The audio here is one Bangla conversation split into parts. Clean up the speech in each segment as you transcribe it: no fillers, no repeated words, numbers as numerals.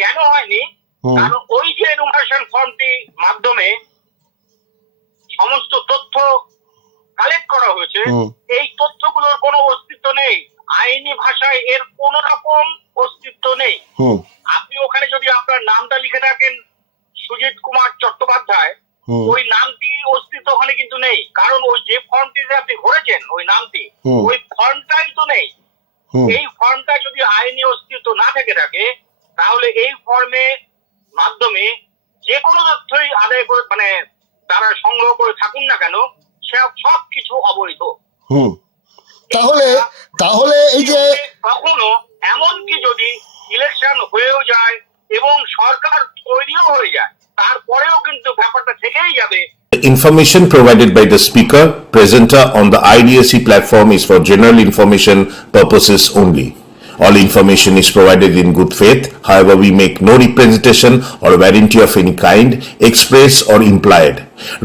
কেন হয়নি? কারণ ওই যে এনুমারেশন ফর্মটি মাধ্যমে সমস্ত তথ্য কালেক্ট করা হয়েছে, এই তথ্যগুলোর কোনো অস্তিত্ব নেই। আইনি ভাষায় এর কোন রকম অস্তিত্ব নেই। আপনি ওখানে যদি আপনার নামটা লিখে থাকেন সুজিত কুমার চট্টোপাধ্যায়, ওই নামটি অস্তিত্ব ওখানে কিন্তু নেই। কারণ ওই যে ফর্মটিতে আপনি ভরেছেন ওই নামটি, ওই ফর্মটাই তো নেই। এই ফর্মটা যদি আইনি অস্তিত্ব না থেকে থাকে, তাহলে এই ফর্মের মাধ্যমে যে কোনো তথ্যই আদায় করে মানে তারা সংগ্রহ করে থাকুন না কেন, সব কিছু অবৈধ। তাহলে তাহলে এই যে কখনো এমনকি যদি ইলেকশন হয়েও যায় এবং সরকার তৈরিও হয়ে যায়, তারপরেও কিন্তু ব্যাপারটা থেকেই যাবে। The information provided by the speaker, presenter on the IDSC platform is for general information purposes only. All information is provided in good faith. However, we make no representation or warranty of any kind, express or implied,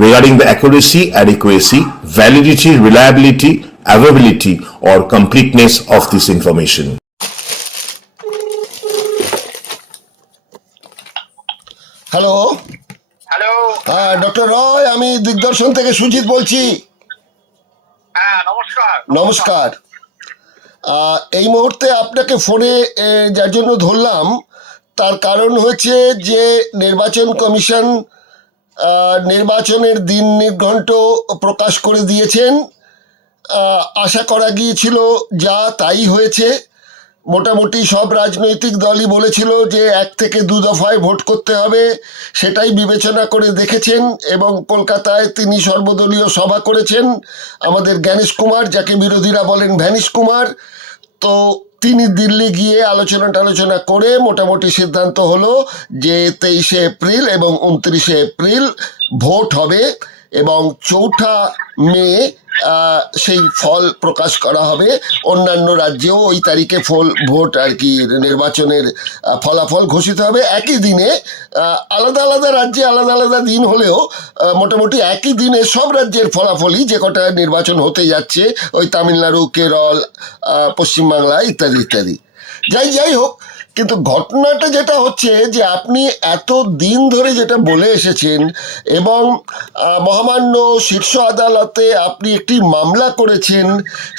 regarding the accuracy, adequacy, validity, reliability, availability, or completeness of this information. Hello hello, doctor Roy, আমি দিগদর্শন থেকে সুজিত বলছি। হ্যাঁ নমস্কার। নমস্কার। এই মুহূর্তে আপনাকে ফোনে যার জন্য ধরলাম, তার কারণ হচ্ছে যে নির্বাচন কমিশন নির্বাচনের দিন নির্ঘণ্ট প্রকাশ করে দিয়েছেন। আশা করা গিয়েছিল যা তাই হয়েছে। মোটামুটি সব রাজনৈতিক দলই বলেছিল যে 1 থেকে 2 দফায় ভোট করতে হবে, সেটাই বিবেচনা করে দেখেছেন এবং কলকাতায় তিনি সর্বদলীয় সভা করেছেন। আমাদের জ্ঞানেশ কুমার, যাকে বিরোধীরা বলেন ভ্যানিশ কুমার, তো তিনি দিল্লি গিয়ে আলোচনা করে মোটামুটি সিদ্ধান্ত হলো যে 23শে এপ্রিল এবং 29শে এপ্রিল ভোট হবে এবং 4 মে সেই ফল প্রকাশ করা হবে। অন্যান্য রাজ্যেও ওই তারিখে ভোট আর কি নির্বাচনের ফলাফল ঘোষিত হবে একই দিনে। আলাদা আলাদা রাজ্যে আলাদা আলাদা দিন হলেও মোটামুটি একই দিনে সব রাজ্যের ফলাফলই, যে কটা নির্বাচন হতে যাচ্ছে, ওই তামিলনাড়ু, কেরল, পশ্চিমবাংলা ইত্যাদি ইত্যাদি। যাই হোক, কিন্তু ঘটনাটা যেটা হচ্ছে যে আপনি এত দিন ধরে যেটা বলে এসেছেন এবং মহামান্য শীর্ষ আদালতে আপনি একটি মামলা করেছেন,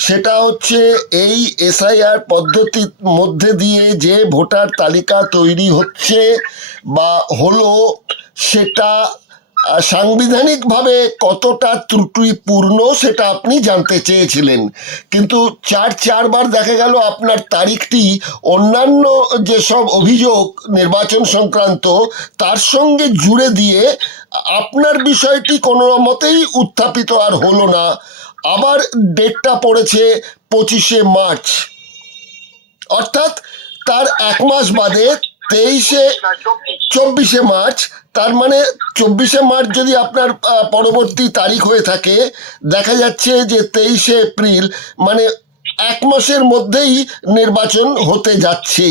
সেটা হচ্ছে এই এসআইআর পদ্ধতির মধ্যে দিয়ে যে ভোটার তালিকা তৈরি হচ্ছে বা হলো, সেটা সাংবিধানিকভাবে কতটা ত্রুটিপূর্ণ সেটা আপনি জানতে চেয়েছিলেন। কিন্তু চারবার দেখা গেল আপনার তারিখটি অন্যান্য যেসব অভিযোগ নির্বাচন সংক্রান্ত তার সঙ্গে জুড়ে দিয়ে আপনার বিষয়টি কোনো মতেই উত্থাপিত আর হলো না। আবার ডেটটা পড়েছে 25শে মার্চ, অর্থাৎ তার 1 মাস বাদে 24শে মার্চ। তার মানে 24শে মার্চ যদি আপনার পরবর্তী তারিখ হয়ে থাকে, দেখা যাচ্ছে যে 23শে এপ্রিল, মানে 1 মাসের মধ্যেই নির্বাচন হতে যাচ্ছে।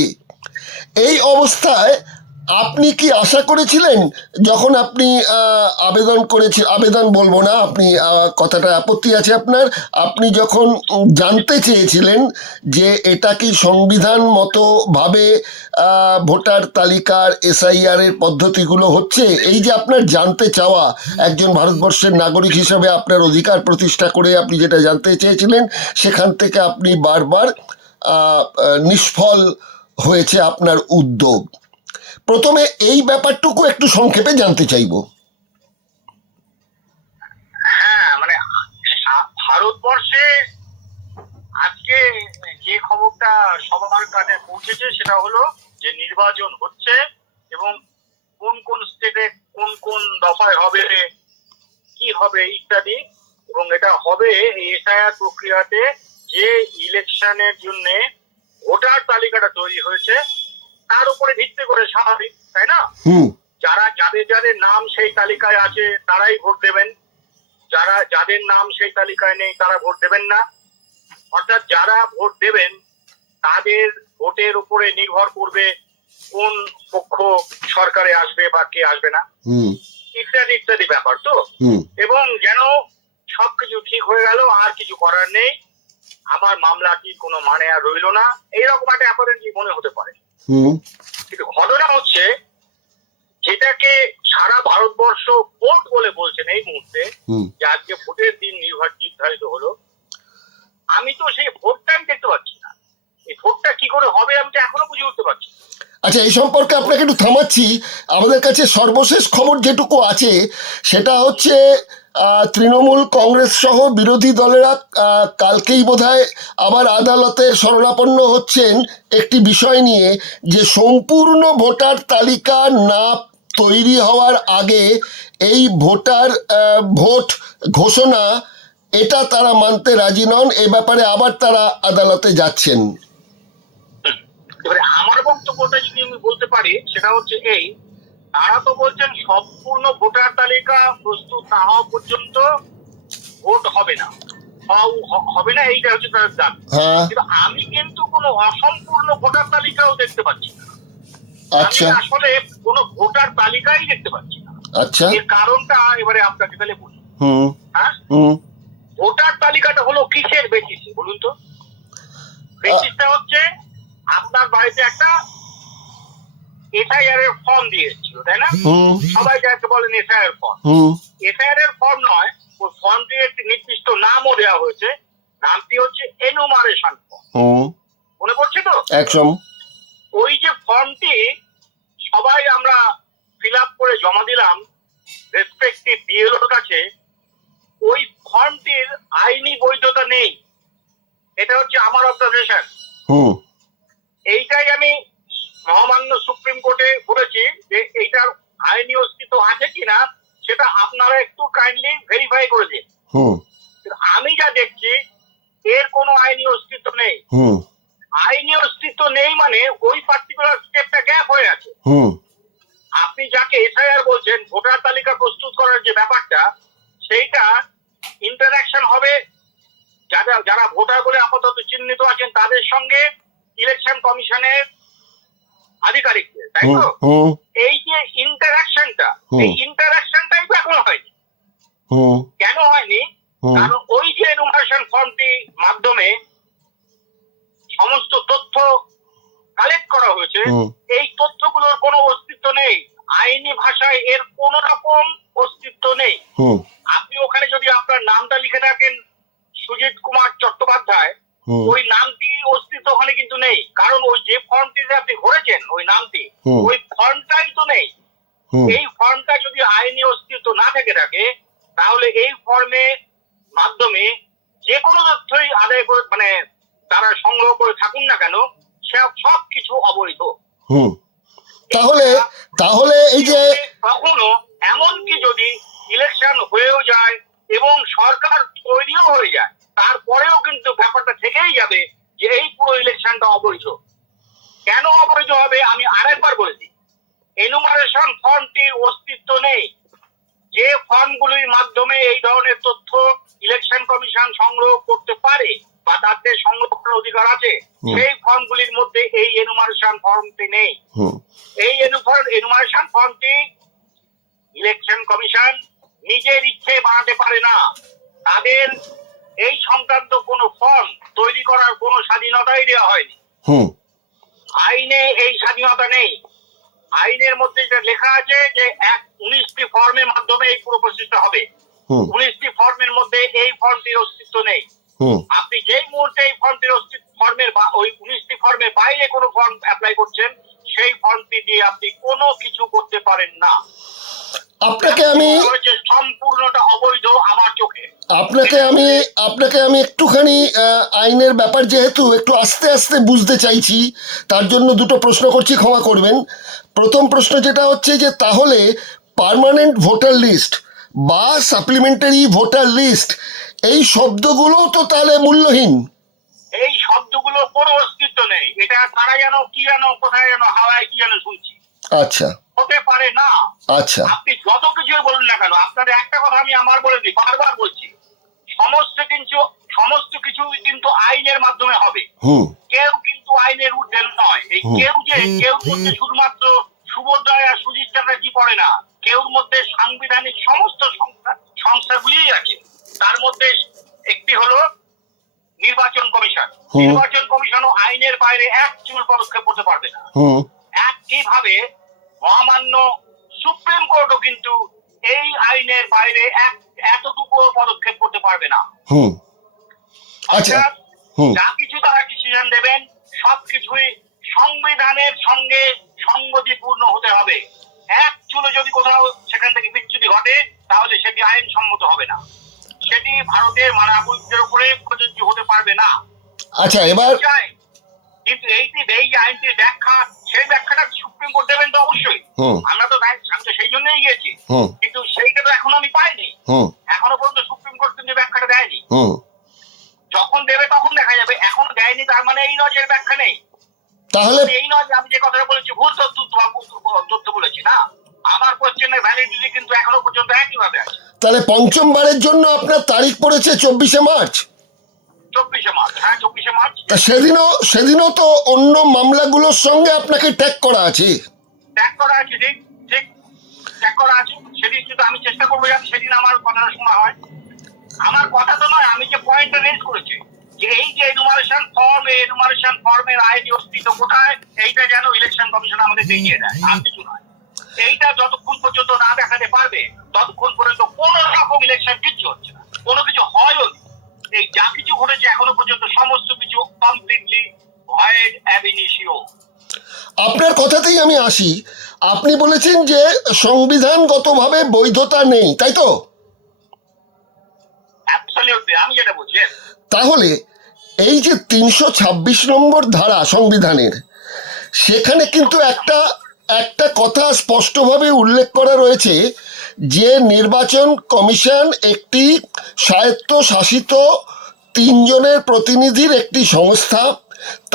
এই অবস্থায় আপনি কি আশা করেছিলেন যখন আপনি আবেদন বলবো না, আপনি কথাটা আপত্তি আছে আপনার, আপনি যখন জানতে চেয়েছিলেন যে এটা কি সংবিধান মতোভাবে ভোটার তালিকার এসআইআর এর পদ্ধতিগুলো হচ্ছে, এই যে আপনার জানতে চাওয়া, একজন ভারতবর্ষের নাগরিক হিসেবে আপনার অধিকার প্রতিষ্ঠা করে আপনি যেটা জানতে চেয়েছিলেন, সেখান থেকে আপনি বারবার নিষ্ফল হয়েছে আপনার উদ্যোগ। প্রথমে এই ব্যাপারটুকু একটু সংক্ষেপে জানতে চাইব। হ্যাঁ, মানে ভারতবর্ষে আজকে যে খবরটা সবার কাছে পৌঁছেছে সেটা হলো যে নির্বাচন হচ্ছে এবং কোন কোন স্টেটে কোন কোন দফায় হবে, কি হবে ইত্যাদি, এবং এটা হবে এই এসআইআর প্রক্রিয়াতে যে ইলেকশনের জন্য ভোটার তালিকাটা তৈরি হয়েছে তার উপরে ভিত্তি করে, স্বাভাবিক তাই না? যাদের নাম সেই তালিকায় আছে তারাই ভোট দেবেন, যাদের নাম সেই তালিকায় নেই তারা ভোট দেবেন না। অর্থাৎ যারা ভোট দেবেন তাদের ভোটের উপরে নির্ভর করবে কোন পক্ষ সরকারে আসবে বা কে আসবে না, ইত্যাদি ইত্যাদি ব্যাপার তো। এবং যেন সবকিছু ঠিক হয়ে গেল, আর কিছু করার নেই, আমার মামলা কি কোনো মানে আর রইল না, এইরকম একটা অ্যাপারেন্টলি মনে হতে পারে। কিন্তু ঘটনা হচ্ছে যেটাকে সারা ভারতবর্ষ ভোট বলে বলছেন এই মুহূর্তে, হুম। যে আজকে ভোটের দিন নির্ধারিত হলো, আমি তো সেই ভোটটাই দেখতে পাচ্ছি না। এই ভোটটা কি করে হবে আমি তো এখনো বুঝে উঠতে পারছি না। আচ্ছা, এই সম্পর্কে আপনাকে একটু থামাচ্ছি। আমাদের কাছে সর্বশেষ খবর যেটুকু আছে সেটা হচ্ছে তৃণমূল কংগ্রেস সহ বিরোধী দলেরা কালকেই বোধহয় আবার আদালতের শরণাপন্ন হচ্ছেন একটি বিষয় নিয়ে, যে সম্পূর্ণ ভোটার তালিকা না তৈরি হওয়ার আগে এই ভোট ঘোষণা এটা তারা মানতে রাজি নন। এ ব্যাপারে আবার তারা আদালতে যাচ্ছেন। এবারে আমার বক্তব্যটা যদি আমি বলতে পারি সেটা হচ্ছে এই, তারা তো বলছেন সম্পূর্ণ ভোটার তালিকা প্রস্তুত না হওয়া পর্যন্ত ভোট হবে না, হবে না, এইটা হচ্ছে তাদের দাবি। হ্যাঁ, কিন্তু আমি কিন্তু কোনো অসম্পূর্ণ ভোটার তালিকাও দেখতে পাচ্ছি না। আমি আচ্ছা আসলে কোনো ভোটার তালিকাই দেখতে পাচ্ছি না। আচ্ছা, এর কারণটা এবারে আপনাকে তাহলে বলি। হুম হ্যাঁ, হুম ভোটার তালিকাটা হলো কিসের বেসিসে বলুন তো? বেসিসটা হচ্ছে আপনার বাড়িতে একটা এসআইআর এর ফর্ম দিয়ে এসেছিল, তাই না? হুম সবাই যাকে বলেন এসআইআর ফর্ম। হুম এসআইআর এর ফর্ম নয়, ওই ফর্মটির একটি নির্দিষ্ট নামও দেওয়া হয়েছে, নামটি হচ্ছে এনুমারেশন ফর্ম। হুম, মনে পড়ছে তো? একদম। ওই যে ফর্মটি সবাই আমরা ফিল আপ করে জমা দিলাম রেসপেক্টিভ বিএলওর কাছে, ওই ফর্মটির আইনি বৈধতা নেই। এটা হচ্ছে আমার অবজারভেশন। হুম এইটাই আমি মহামান্য সুপ্রিম কোর্টে বলেছি যে এইটার আইনি অস্তিত্ব আছে কিনা সেটা আপনারা একটু কাইন্ডলি ভেরিফাই করে দিন। হুম আমি যা দেখছি এর কোনো আইনি অস্তিত্ব নেই। হুম আইনি অস্তিত্ব নেই মানে ওই পার্টিকুলার স্টেপটা গ্যাপ হয়ে আছে। হুম আপনি যাকে এসআইআর বলছেন, ভোটার তালিকা প্রস্তুত করার যে ব্যাপারটা, সেইটা ইন্টারাকশন হবে যারা ভোটার বলে আপাতত চিহ্নিত আছেন তাদের সঙ্গে ইলেকশন কমিশনের আধিকারিকদের, তাই তো? হুম এই যে ইন্টারাকশনটা, এই ইন্টারাকশনটাই তো এখনো হয়নি। হুম কেন হয়নি? কারণ ওই যে এনুমারেশন ফর্মটি মাধ্যমে সমস্ত তথ্য কালেক্ট করা হয়েছে, এই তথ্যগুলোর কোনো অস্তিত্ব নেই। আইনি ভাষায় এর কোন রকম অস্তিত্ব নেই। আপনি ওখানে যদি আপনার নামটা লিখে থাকেন সুজিত কুমার চট্টোপাধ্যায়, ওই নামটি অস্তিত্ব ওখানে কিন্তু নেই, কারণ ওই যে ফর্মটিতে আপনি ভরেছেন ওই নামটি, ওই ফর্মটাই তো নেই। এই ফর্মটা যদি আইনি অস্তিত্ব না থেকে থাকে তাহলে এই ফর্মের মাধ্যমে যে কোনো তথ্যই আদায় করে মানে তারা সংগ্রহ করে থাকুন না কেন, সব কিছু অবৈধ। তাহলে তাহলে এই যে কখনো এমনকি যদি ইলেকশন হয়েও যায় এবং সরকার তৈরিও হয়ে যায়, তারপরেও কিন্তু ব্যাপারটা থেকেই যাবে যে এই পুরো ইলেকশনটা অবৈধ। কেন অবৈধ হবে আমি আরেকবার বলেছি, এনুমারেশন ফর্মটির অস্তিত্ব নেই। যে ফর্মগুলির মাধ্যমে এই ধরনের তথ্য ইলেকশন কমিশন সংগ্রহ করতে পারে বা তাদের সংগ্রহ করার অধিকার আছে, সেই ফর্মগুলির মধ্যে এই এনুমারেশন ফর্মটি নেই। এই এনুমারেশন ফর্মটি ইলেকশন কমিশন নিজের ইচ্ছে বানাতে পারে না। তাদের এই সংক্রান্ত কোনো ফর্ম তৈরি করার কোনো স্বাধীনতাই দেওয়া হয়নি। আইনে এই স্বাধীনতা নেই। আইনের মধ্যে যেটা লেখা আছে যে 19টি ফর্মের মাধ্যমে এই পুরো প্রসেসটা হবে। 19টি ফর্মের মধ্যে এই ফর্মটির অস্তিত্ব নেই। আপনি যেই মুহূর্তে এই ফর্মটির অস্তিত্ব ফর্মের বা ওই 19টি ফর্মের বাইরে কোনো ফর্ম অ্যাপ্লাই করছেন, সেই ফর্মটি দিয়ে আপনি কোনো কিছু করতে পারেন না। আপনাকে আমি সম্পূর্ণটা অবৈধ আমার চোখে। আপনাকে আমি একটুখানি আইনের ব্যাপার যেহেতু একটু আস্তে আস্তে বুঝতে চাইছি, তার জন্য দুটো প্রশ্ন করছি, ক্ষমা করবেন। প্রথম প্রশ্ন যেটা হচ্ছে যে তাহলে পার্মানেন্ট ভোটার লিস্ট বা সাপ্লিমেন্টারি ভোটার লিস্ট এই শব্দগুলো তো তাহলে মূল্যহীন। এই শব্দগুলো কোনো অস্তিত্ব নেই। এটা তারা যেন কি যেন কোথায় যেন হাওয়ায় কি যেন শুনছি। আচ্ছা, হতে পারে না। আচ্ছা, আপনি যত কিছু বলুন না কেন, আপনাদের একটা কথা আমি আমার বলে দিই, বারবার বলছি, সমস্ত কিছু কিন্তু আইনের মাধ্যমে হবে। কেউ কিন্তু আইনের ঊর্ধ্বে নয়। এই কেউ মধ্যে শুধুমাত্র সুবোধরায় আর সুজিত চ্যাটার্জি পড়ে না, কেউর মধ্যে সাংবিধানিক সমস্ত সংস্থাগুলি আছে। তার মধ্যে একটি হলো নির্বাচন কমিশন। নির্বাচন কমিশনও আইনের বাইরে এক চুল পদক্ষেপ করতে পারবে না। এক একইভাবে মহামান্য সুপ্রিম কোর্টও কিন্তু এই আইনের বাইরে এতটুকু পদক্ষেপ করতে পারবে না। হুম। আচ্ছা। অর্থাৎ হুম। যা কিছু তারা ডিসিশন দেবেন সবকিছুই সংবিধানের সঙ্গে সঙ্গতিপূর্ণ হতে হবে। এক চুলো যদি কোথাও সেখান থেকে বিচ্যুতি ঘটে তাহলে সেটি আইনসম্মত হবে না, সেটি ভারতের নাগরিকদের উপরে প্রযোজ্য হতে পারবে না। আচ্ছা, এবার কিন্তু এই যে আইনটির ব্যাখ্যা, সেই ব্যাখ্যাটা সুপ্রিম কোর্ট দেবেন তো অবশ্যই। হুম। আমরা তো সেই জন্যই গিয়েছি, হুম। কিন্তু সেইটা তো এখনো আমি পাইনি। হুম। এখনো পর্যন্ত সুপ্রিম কোর্ট কিন্তু ব্যাখ্যাটা দেয়নি। হুম। যখন দেবে তখন দেখা যাবে। এখনো দেয়নি তার মানে এই নয় যে এর ব্যাখ্যা নেই, তাহলে এই নয় যে আমি যে কথাটা বলেছি ভুল তথ্য বলেছি না। আমার কোশ্চেনের ভ্যালিডিটি কিন্তু এখনো পর্যন্ত একইভাবে আছে। তাহলে পঞ্চমবারের জন্য আপনার তারিখ পড়েছে 24শে মার্চ। 24শে মার্চ, হ্যাঁ 24শে মার্চ। তা সেদিনও তো অন্য মামলাগুলোর সঙ্গে আপনাকে ট্যাগ করা আছে। ট্যাগ করা আছে, ঠিক ঠিক ট্যাগ করা আছে। সেদিন কিন্তু আমি চেষ্টা করবো যাতে সেদিন আমার কথাটা শোনা হয়। আমার কথা তো নয়, আমি যে পয়েন্টটা রেজ করেছি যে এই যে এনুমারেশন ফর্মের আইনি অস্তিত্ব কোথায়, এইটা যেন ইলেকশন কমিশন আমাদের দেখিয়ে দেয়, আর কিছু নয়। এইটা যতক্ষণ পর্যন্ত না দেখাতে পারবে ততক্ষণ পর্যন্ত কোন রকম ইলেকশন কিচ্ছু হচ্ছে না, কোনো কিছু হয়ও। এই যা কিছু ঘটেছে এখনো পর্যন্ত সমস্ত কিছু কমপ্লিটলি ভয়েড অ্যাব ইনিশিও। আপনার কথাতেই আমি আসি। আপনি বলেছেন যে সংবিধানগতভাবে বৈধতা নেই, তাই তো? অ্যাবসলিউটলি, আমি যেটা বলছি। তাহলে এই যে 326 নম্বর ধারা সংবিধানের, সেখানে কিন্তু একটা কথা স্পষ্টভাবে উল্লেখ করা রয়েছে যে নির্বাচন কমিশন একটি স্বায়ত্তশাসিত 3 জনের প্রতিনিধির একটি সংস্থা।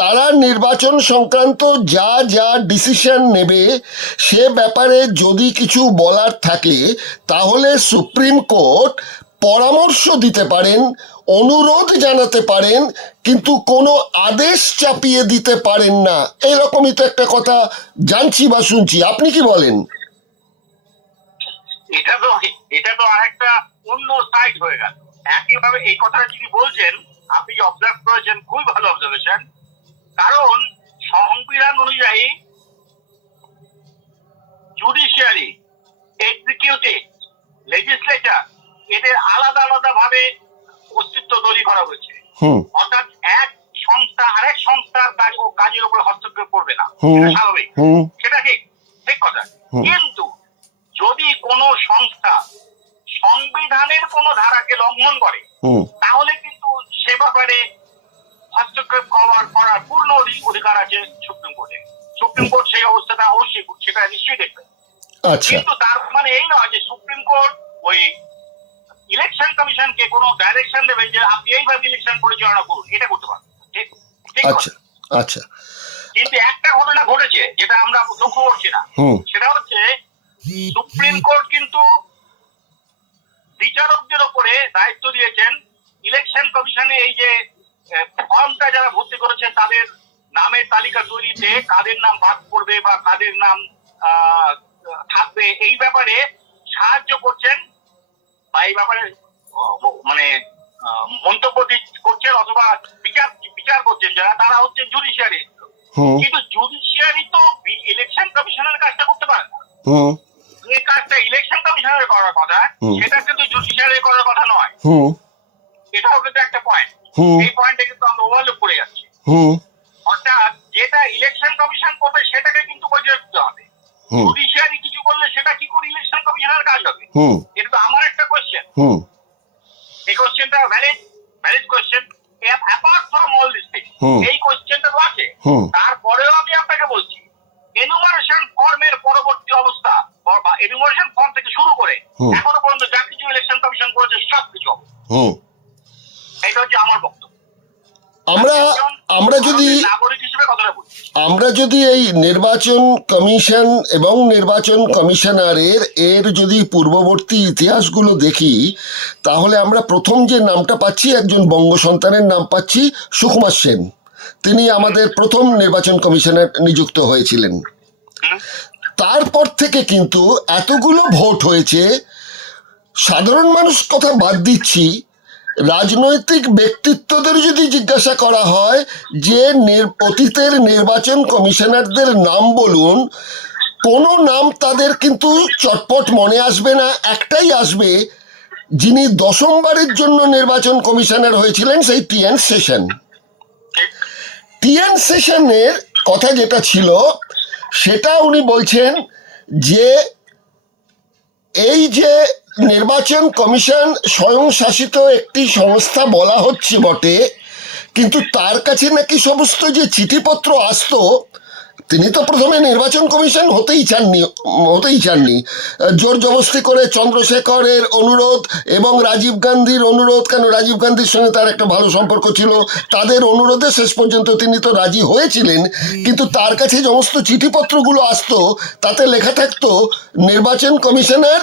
তারা নির্বাচন সংক্রান্ত যা যা ডিসিশন নেবে সে ব্যাপারে যদি কিছু বলার থাকে তাহলে সুপ্রিম কোর্ট পরামর্শ দিতে পারেন, অনুরোধ জানাতে পারেন, কিন্তু কোনো আদেশ চাপিয়ে দিতে পারেন না। এরকমই তো একটা কথা জানছি বা শুনছি, আপনি কি বলেন? এটা তো আরেকটা অন্য সাইড হয়ে গেল। একইভাবে এই কথাটা যিনি বলছেন, আপনি যে অবজার্ভ করেছেন, খুবই ভালো অবজারভেশন। কারণ সংবিধান অনুযায়ী জুডিশিয়ারি, এক্সিকিউটিভ, লেজিসলেচার এদের আলাদা আলাদা ভাবে অস্তিত্ব তৈরি করা হয়েছে। অর্থাৎ এক সংস্থা আরেক সংস্থার কাজের উপরে হস্তক্ষেপ করবে না, এটা স্বাভাবিক, সেটা ঠিক কথা। কিন্তু যদি কোনো সংস্থা সংবিধানের কোন ধারাকে লঙ্ঘন করে তাহলে কিন্তু সে ব্যাপারে হস্তক্ষেপ করার পূর্ণ অধিকার আছে সুপ্রিম কোর্টে। সুপ্রিম কোর্ট সেই অবস্থাটা অবশ্যই সেটা নিশ্চয়ই দেখবে। কিন্তু তার মানে এই নয় যে সুপ্রিম কোর্ট ওই ইলেকশন কমিশনকে কোনো ডাইরেকশন দেবে যে আপনি এইভাবে ইলেকশন পরিচালনা করুন, এটা করতে পারবেন। আচ্ছা। কিন্তু একটা ঘটনা ঘটেছে যেটা আমরা লক্ষ্য করছি না, সেটা হচ্ছে সুপ্রিম কোর্ট কিন্তু বিচারকদের উপরে দায়িত্ব দিয়েছেন ইলেকশন কমিশনে এই যে ফর্মটা যারা ভর্তি করেছেন তাদের নামের তালিকা তৈরিতে কাদের নাম বাদ পড়বে বা কাদের নাম থাকবে এই ব্যাপারে সাহায্য করছেন বা এই ব্যাপারে মানে মন্তব্য করছেন অথবা বিচার করছেন যারা, তারা হচ্ছে জুডিশিয়ারি। কিন্তু জুডিশিয়ারি তো ইলেকশন কমিশনের কাজটা করতে পারে না। যে কাজটা ইলেকশন কমিশনের করার কথা সেটা কিন্তু জুডিশিয়ারি করার কথা নয়। এটাও কিন্তু একটা পয়েন্ট, এই পয়েন্টে কিন্তু আমরা ওভারলুক করে যাচ্ছি। অর্থাৎ যেটা ইলেকশন কমিশন করবে সেটাকে কিন্তু বজায় রাখতে হবে। জুডিশিয়ারি কিছু করলে সেটা কি করে ইলেকশন কমিশনের কাজ হবে? এটা তো আমার একটা কোয়েশ্চেন। এই কোয়েশ্চেনটা valid question. Apart from all this thing, এই কোয়েশ্চেনটা তো আছে। তারপরেও আমি আপনাকে বলছি এনুমারেশন ফর্মের পরবর্তী অবস্থা বা এনুমারেশন ফর্ম থেকে শুরু করে এখনো পর্যন্ত যা কিছু ইলেকশন কমিশন করেছে সব কিছু হবে। এটা হচ্ছে আমার বক্তব্য। আমরা যদি এই নির্বাচন কমিশন এবং নির্বাচন কমিশনারের যদি পূর্ববর্তী ইতিহাসগুলো দেখি তাহলে আমরা প্রথম যে নামটা পাচ্ছি একজন বঙ্গ সন্তানের নাম পাচ্ছি, সুকুমার সেন। তিনি আমাদের প্রথম নির্বাচন কমিশনার নিযুক্ত হয়েছিলেন। তারপর থেকে কিন্তু এতগুলো ভোট হয়েছে, সাধারণ মানুষ কথা বাদ দিচ্ছি, রাজনৈতিক ব্যক্তিত্বদের যদি জিজ্ঞাসা করা হয় যে অতীতের নির্বাচন কমিশনারদের নাম বলুন, কোনো নাম তাদের কিন্তু চটপট মনে আসবে না। একটাই আসবে, যিনি দশমবারের জন্য নির্বাচন কমিশনার হয়েছিলেন, সেই টিএন সেশন। টিএন সেশনের কথা যেটা ছিল সেটা উনি বলছেন যে এই যে নির্বাচন কমিশন স্বয়ংশাসিত একটি সংস্থা বলা হচ্ছে বটে, কিন্তু তার কাছে নাকি সমস্ত যে চিঠিপত্র আসতো, তিনি তো প্রথমে নির্বাচন কমিশন হতেই চাননি। জোর জবস্তি করে চন্দ্রশেখরের অনুরোধ এবং রাজীব গান্ধীর অনুরোধ, কেন রাজীব গান্ধীর সঙ্গে তার একটা ভালো সম্পর্ক ছিল, তাদের অনুরোধে শেষ পর্যন্ত তিনি তো রাজি হয়েছিলেন। কিন্তু তার কাছে সমস্ত চিঠিপত্রগুলো আসতো, তাতে লেখা থাকতো নির্বাচন কমিশনার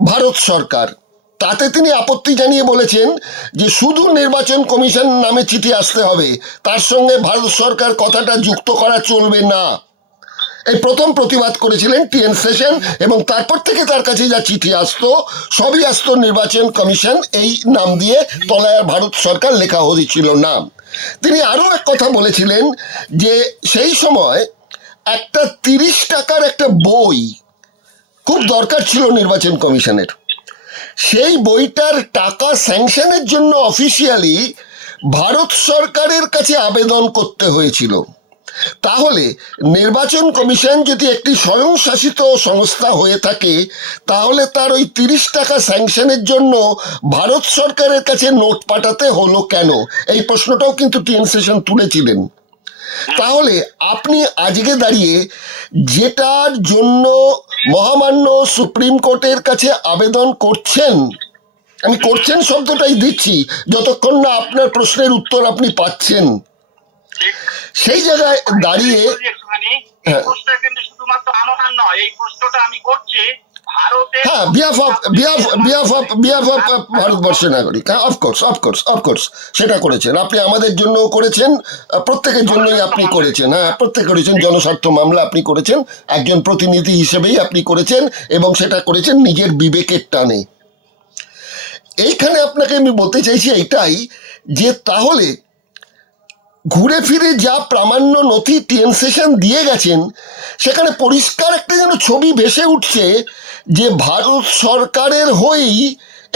ভারত সরকার। তাতে তিনি আপত্তি জানিয়ে বলেছেন যে শুধু নির্বাচন কমিশন নামে চিঠি আসতে হবে, তার সঙ্গে ভারত সরকার কথাটা যুক্ত করা চলবে না। এই প্রথম প্রতিবাদ করেছিলেন টিএন সেশন, এবং তারপর থেকে তার কাছে যা চিঠি আসতো সবই আসতো নির্বাচন কমিশন এই নাম দিয়ে, তলায় ভারত সরকার লেখা হয়েছিল নাম। তিনি আরও এক কথা বলেছিলেন যে সেই সময় একটা 30 টাকার একটা বই খুব দরকার ছিল নির্বাচন কমিশনের। সেই বইটার টাকা স্যাংশনের জন্য অফিসিয়ালি ভারত সরকারের কাছে আবেদন করতে হয়েছিল। তাহলে নির্বাচন কমিশন যদি একটি স্বয়ংশাসিত সংস্থা হয়ে থাকে, তাহলে তার ওই 30 টাকা স্যাংশনের জন্য ভারত সরকারের কাছে নোট পাঠাতে হলো কেন? এই প্রশ্নটাও কিন্তু টিএন সেশন তুলেছিলেন। তাহলে আপনি আজকে দাঁড়িয়ে যেটার জন্য মহামান্য সুপ্রিম কোর্টের কাছে আবেদন করছেন, আমি করছেন শব্দটাই দিচ্ছি যতক্ষণ না আপনার প্রশ্নের উত্তর আপনি পাচ্ছেন, সেই জায়গায় দাঁড়িয়ে হ্যাঁ শুধুমাত্র আমার নয়, এই প্রশ্নটা আমি করছি ভারতের, হ্যাঁ বিহাফ অফ ভারতবর্ষের নাগরিক। হ্যাঁ, অফকোর্স সেটা করেছেন আপনি, আমাদের জন্য করেছেন, প্রত্যেকের জন্যই আপনি করেছেন। হ্যাঁ, প্রত্যেক করেছেন, জনস্বার্থ মামলা আপনি করেছেন, একজন প্রতিনিধি হিসেবেই আপনি করেছেন, এবং সেটা করেছেন নিজের বিবেকের টানে। এইখানে আপনাকে আমি বলতে চাইছি এইটাই, যে তাহলে ঘুরে ফিরে যা প্রামাণ্য নথি টিএন সেশন দিয়ে গেছেন, সেখানে পরিষ্কার একটা যেন ছবি ভেসে উঠছে যে ভারত সরকারের হয়েই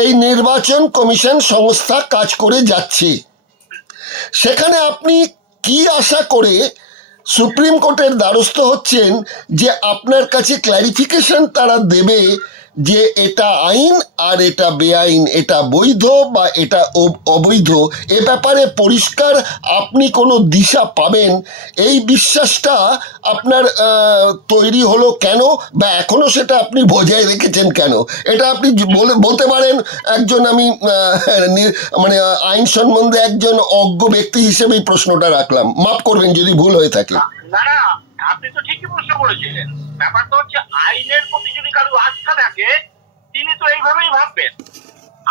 এই নির্বাচন কমিশন সংস্থা কাজ করে যাচ্ছে। সেখানে আপনি কি আশা করে সুপ্রিম কোর্টের দ্বারস্থ হচ্ছেন যে আপনার কাছে ক্ল্যারিফিকেশন তারা দেবে যে এটা আইন আর এটা বেআইন, এটা বৈধ বা এটা অবৈধ, এ ব্যাপারে পরিষ্কার আপনি কোনো দিশা পাবেন, এই বিশ্বাসটা আপনার তৈরি হলো কেন, বা এখনও সেটা আপনি বজায় রেখেছেন কেন? এটা আপনি বলতে পারেন একজন, আমি মানে আইন সম্বন্ধে একজন অজ্ঞ ব্যক্তি হিসেবে এই প্রশ্নটা রাখলাম, মাফ করবেন যদি ভুল হয়ে থাকে। না না, আপনি তো ঠিকই প্রশ্ন করেছিলেন। ব্যাপারটা হচ্ছে আইনের প্রতি যদি কারো আস্থা থাকে তিনি তো এইভাবেই ভাববেন।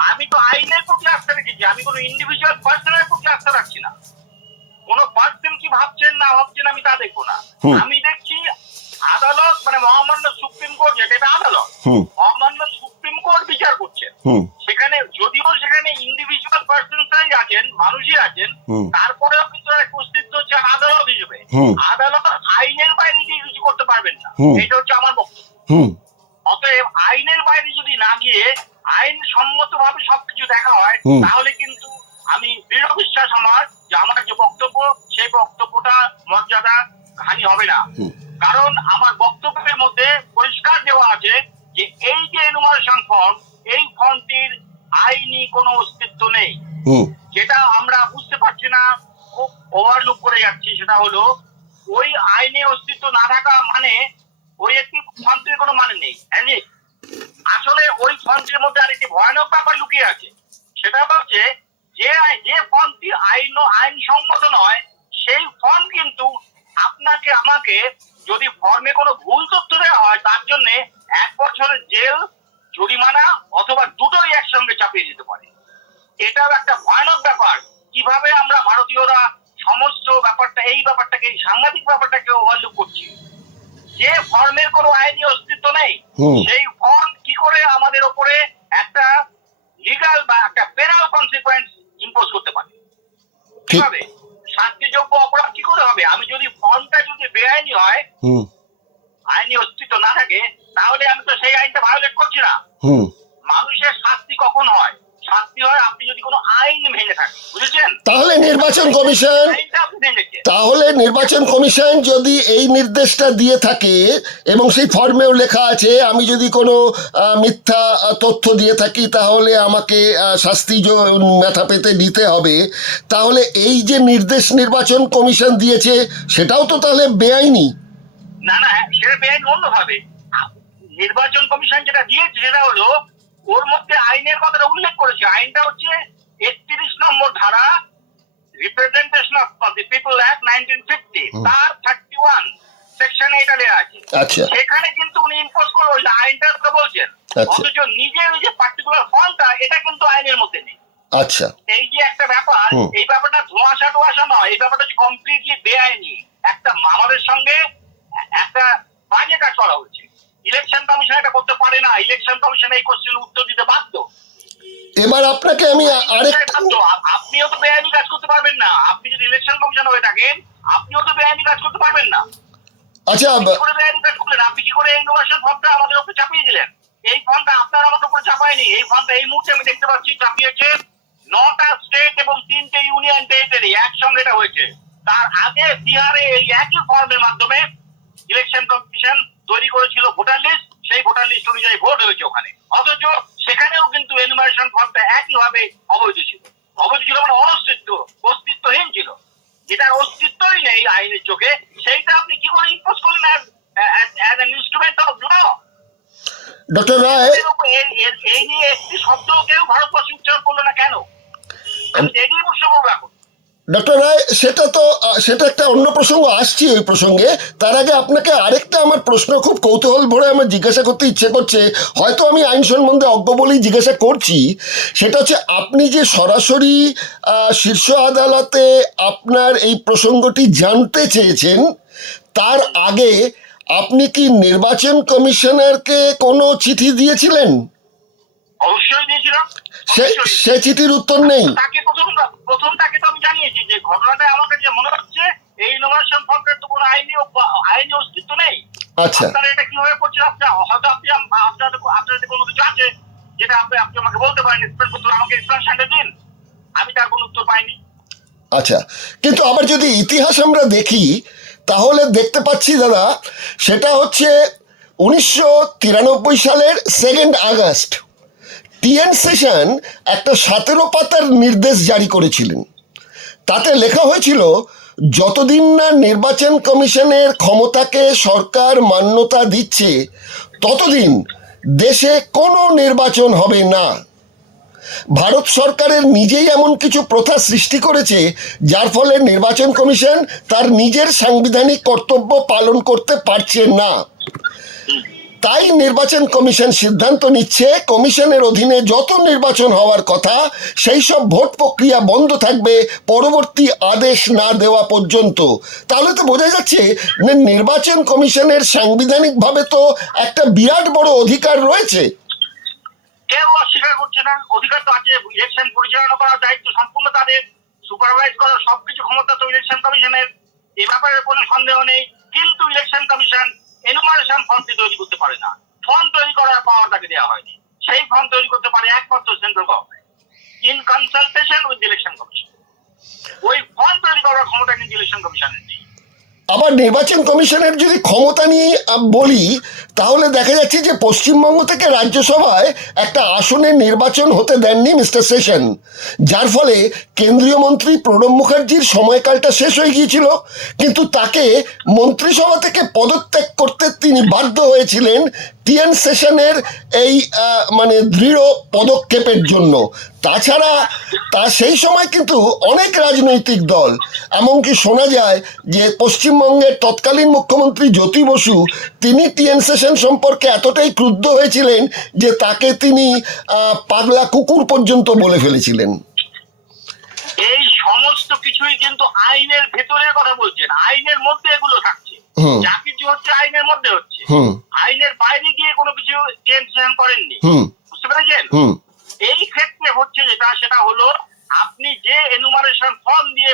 আমি তো আইনের প্রতি আস্থা রেখেছি, আমি কোনো ইন্ডিভিজুয়াল পার্সনের প্রতি আস্থা রাখছি না। কোন পার্সন কি ভাবছেন না ভাবছেন আমি তা দেখবো না, আমি দেখছি আদালত, মানে মহামান্য সুপ্রিম কোর্ট, যেটা আদালত, মহামান্য সুপ্রিম কোর্ট বিচার করছেন। সেখানে যদিও সেখানে ইন্ডিভিজুয়াল পার্সনরাই আছেন, মানুষই আছেন, তারপরেও কিন্তু অস্তিত্ব হচ্ছে আদালত হিসেবে। আদালত আইনের বাইরে গিয়ে কিছু করতে পারবেন না, এটা হচ্ছে আমার বক্তব্য। অতএব আইনের বাইরে যদি না গিয়ে আইন সম্মত ভাবে সবকিছু দেখা হয়, তাহলে কিন্তু আমি দৃঢ় বিশ্বাস আমার যে আমার যে বক্তব্য, সেই বক্তব্যটা মর্যাদা হানি হবে না। কারণ আমার বক্তব্যের মধ্যে পরিষ্কার দেওয়া আছে যে এই যে এনুমারেশন ফর্ম, এই ফর্মটির আইনি কোনো অস্তিত্ব নেই। যেটা আমরা বুঝতে পারছি না, খুব ওভারলুক করে যাচ্ছি, সেটা হলো ওই আইনে অস্তিত্ব না থাকা মানে ওই একটি ফর্মটির কোনো মানে নেই। আসলে ওই ফর্মটির মধ্যে আরেকটি ভয়ানক ব্যাপার লুকিয়ে আছে, সেটা হচ্ছে যে ফর্মটি আইনসম্মত নয়, সেই ফর্ম কিন্তু আপনাকে আমাকে যদি ফর্মে কোনো ভুল তথ্য দেওয়া হয় তার জন্য 1 বছরের জেল, জরিমানা অথবা দুটোই একসঙ্গে চাপিয়ে দিতে পারে। এটাও একটা ভয়ানক ব্যাপার। কিভাবে আমরা ভারতীয়রা সমস্ত ব্যাপারটা, এই ব্যাপারটাকে, এই সাংঘাতিক ব্যাপারটাকে ওভারলুক করছি। যে ফর্মের কোনো আইনি অস্তিত্ব নেই, সেই ফর্ম কি করে আমাদের ওপরে একটা লিগাল বা একটা পেনাল কনসিকুয়েন্স কিভাবে শাস্তিযোগ্য অপরাধ কি করে হবে? আমি যদি ফর্মটা যদি বেআইনি হয়, হুম আইনি অস্তিত্ব না থাকে, তাহলে আমি তো সেই আইনটা ভায়োলেট করছি না। হুম মানুষের শাস্তি কখন হয়? শাস্তি হয় আপনি যদি কোনো আইন ভেঙে থাকেন, বুঝেছেন? তাহলে নির্বাচন কমিশন আইনটা আপনি ভেঙেছেন। তাহলে নির্বাচন কমিশন যদি এই নির্দেশটা দিয়ে থাকে এবং সেই ফর্মেও লেখা আছে আমি যদি কোনো মিথ্যা তথ্য দিয়ে থাকি তাহলে আমাকে শাস্তি মাথা পেতে দিতে হবে, তাহলে এই যে নির্দেশ নির্বাচন কমিশন দিয়েছে সেটাও তো তাহলে বেআইনি। না না, সেটা বেআইন অন্যভাবে। নির্বাচন কমিশন যেটা দিয়েছে সেটা হলো ওর মধ্যে আইনের কথাটা উল্লেখ করেছে। আইনটা হচ্ছে ৩১ নম্বর ধারা, representation of the people act 1950, তার 31 সেকশনে এটা দেওয়া আছে। আচ্ছা সেখানে কিন্তু উনি ইম্পোজ করে ওই আইনটার কথা বলছেন, আচ্ছা। অথচ নিজের ওই যে পার্টিকুলার ফর্মটা এটা কিন্তু আইনের মধ্যে নেই। আচ্ছা এই যে একটা ব্যাপার, এই ব্যাপারটা ধোঁয়াশা টোয়াশা নয়, এই ব্যাপারটা হচ্ছে কমপ্লিটলি বেআইনি। একটা আমাদের সঙ্গে একটা বাজে কাজ করা হচ্ছে। ইলেকশন কমিশন এটা করতে পারে না। ইলেকশন কমিশন এই কোশ্চেন উত্তর দিতে বাধ্য। এবার আপনাকে আমি আরেকটা আপনিও তো বেআইনি কাজ করতে পারবেন না। আপনি যদি ইলেকশন কমিশন হয়ে থাকেন, আপনিও তো বেআইনি কাজ করতে পারবেন না। আচ্ছা কি করে বেআইনি কাজ করলেন? আপনি কি করে ইনোভেশন ফর্মটা আমাদের উপরে চাপিয়ে দিলেন? এই ফর্মটা আপনার আমাদের উপরে চাপায়নি। এই ফর্মটা এই মুহূর্তে আমি দেখতে পাচ্ছি চাপিয়েছে 9টা স্টেট এবং 3টে ইউনিয়ন টেরিটরি, একসঙ্গে এটা হয়েছে। তার আগে বিহারে এই একই ফর্মের মাধ্যমে ইলেকশন কমিশন তৈরি করেছিল ভোটার লিস্ট, সেই ভোটার লিস্ট অনুযায়ী ভোট হয়েছে ওখানে। অথচ সেখানেও কিন্তু এনুমারেশন ফর্মটা একইভাবে অবৈধ ছিল। অবৈধ ছিল মানে অস্তিত্বহীন ছিল। যেটার অস্তিত্বই নেই আইনের চোখে, সেইটা আপনি কি করে ইম্পোজ করলেন as an instrument of law? Doctor Roy এই নিয়ে একটি শব্দ কেউ ভারতবর্ষ উচ্চারণ করলো না কেন? আমি এটাই প্রশ্ন করবো এখন। ডক্টর রায় সেটা একটা অন্য প্রসঙ্গ, আসছি ওই প্রসঙ্গে। তার আগে আপনাকে আরেকটা আমার প্রশ্ন খুব কৌতূহল ভরে আমার জিজ্ঞাসা করতে ইচ্ছে করছে, হয়তো আমি আইন সম্বন্ধে অজ্ঞ বলেই জিজ্ঞাসা করছি। সেটা হচ্ছে আপনি যে সরাসরি শীর্ষ আদালতে আপনার এই প্রসঙ্গটি জানতে চেয়েছেন, তার আগে আপনি কি নির্বাচন কমিশনারকে কোনো চিঠি দিয়েছিলেন? অবশ্যই দিয়েছিলাম। সে চিঠির উত্তর নেই? তাকে প্রথম তাকে তো আমি জানিয়েছি যে ঘটনাটা আমার কাছে মনে হচ্ছে এই ইনোভেশন ফর্মের তো কোনো আইনি অস্তিত্ব নেই। আচ্ছা আপনারা এটা কিভাবে করছেন? হয়তো আপনাদের কোনো কিছু আছে যেটা আপনি আমাকে বলতে পারেন, আমাকে এক্সপ্লেনেশনটা দিন। আমি তার কোনো উত্তর পাইনি। আচ্ছা, কিন্তু আবার যদি ইতিহাস আমরা দেখি তাহলে দেখতে পাচ্ছি দাদা, সেটা হচ্ছে 1993 সালের 2 আগস্ট টিএন সেশন একটা 17 পাতার নির্দেশ জারি করেছিলেন। তাতে লেখা হয়েছিল যতদিন না নির্বাচন কমিশনের ক্ষমতাকে সরকার মান্যতা দিচ্ছে ততদিন দেশে কোনো নির্বাচন হবে না। ভারত সরকারের নিজেই এমন কিছু প্রথা সৃষ্টি করেছে যার ফলে নির্বাচন কমিশন তার নিজের সাংবিধানিক কর্তব্য পালন করতে পারছে না। তাই নির্বাচন কমিশন সিদ্ধান্ত নিচ্ছে কমিশনের অধীনে যত নির্বাচন হওয়ার কথা সেই সব ভোট প্রক্রিয়া বন্ধ থাকবে পরবর্তী আদেশ না দেওয়া পর্যন্ত। তাহলে তো বোঝা যাচ্ছে নির্বাচন কমিশনের সাংবিধানিকভাবে তো একটা বিরাট বড় অধিকার রয়েছে। কেউ অস্বীকার করছে না, অধিকার তো আছে। ইলেকশন পরিচালনা করার দায়িত্ব সম্পূর্ণ তাদের, সুপারভাইজ করার সবকিছু ক্ষমতা তো ইলেকশন কমিশনের, এ ব্যাপারে কোনো সন্দেহ নেই। কিন্তু ইলেকশন কমিশন এনুমারেশন ফর্মটি তৈরি করতে পারে না। ফর্ম তৈরি করার পাওয়ার তাকে দেওয়া হয়নি। সেই ফর্ম তৈরি করতে পারে একমাত্র central government in consultation with election commission. ওই ফর্ম তৈরি করার ক্ষমতা কিন্তু ইলেকশন কমিশনের নেই। আবার নির্বাচন কমিশনের যদি ক্ষমতা নিয়ে বলি তাহলে দেখা যাচ্ছে যে পশ্চিমবঙ্গ থেকে রাজ্যসভায় একটা আসনে নির্বাচন হতে দেননি মিস্টার সেশন, যার ফলে কেন্দ্রীয় মন্ত্রী প্রণব মুখার্জির সময়কালটা শেষ হয়ে গিয়েছিল, কিন্তু তাকে মন্ত্রিসভা থেকে পদত্যাগ করতে তিনি বাধ্য হয়েছিলেন টিএন সেশনের এই মানে দৃঢ় পদক্ষেপের জন্য। তাছাড়া সেই সময় কিন্তু অনেক রাজনৈতিক দল, এমনকি শোনা যায় যে পশ্চিমবঙ্গের তৎকালীন মুখ্যমন্ত্রী জ্যোতি বসু তিনি টিএন সেশন সম্পর্কে এতটাই ক্রুদ্ধ হয়েছিলেন যে তাকে তিনি পাগলা কুকুর পর্যন্ত বলে ফেলেছিলেন। এই সমস্ত কিছুই কিন্তু আইনের ভেতরের কথা বলছেন, আইনের মধ্যে এগুলো থাকছে। যা কিছু হচ্ছে আইনের মধ্যে হচ্ছে, আইনের বাইরে গিয়ে কোনো কিছু টেনশন করেননি। বুঝতে পেরেছেন? এই ক্ষেত্রে হচ্ছে যেটা, সেটা হলো আপনি যে এনুমারেশন ফর্ম দিয়ে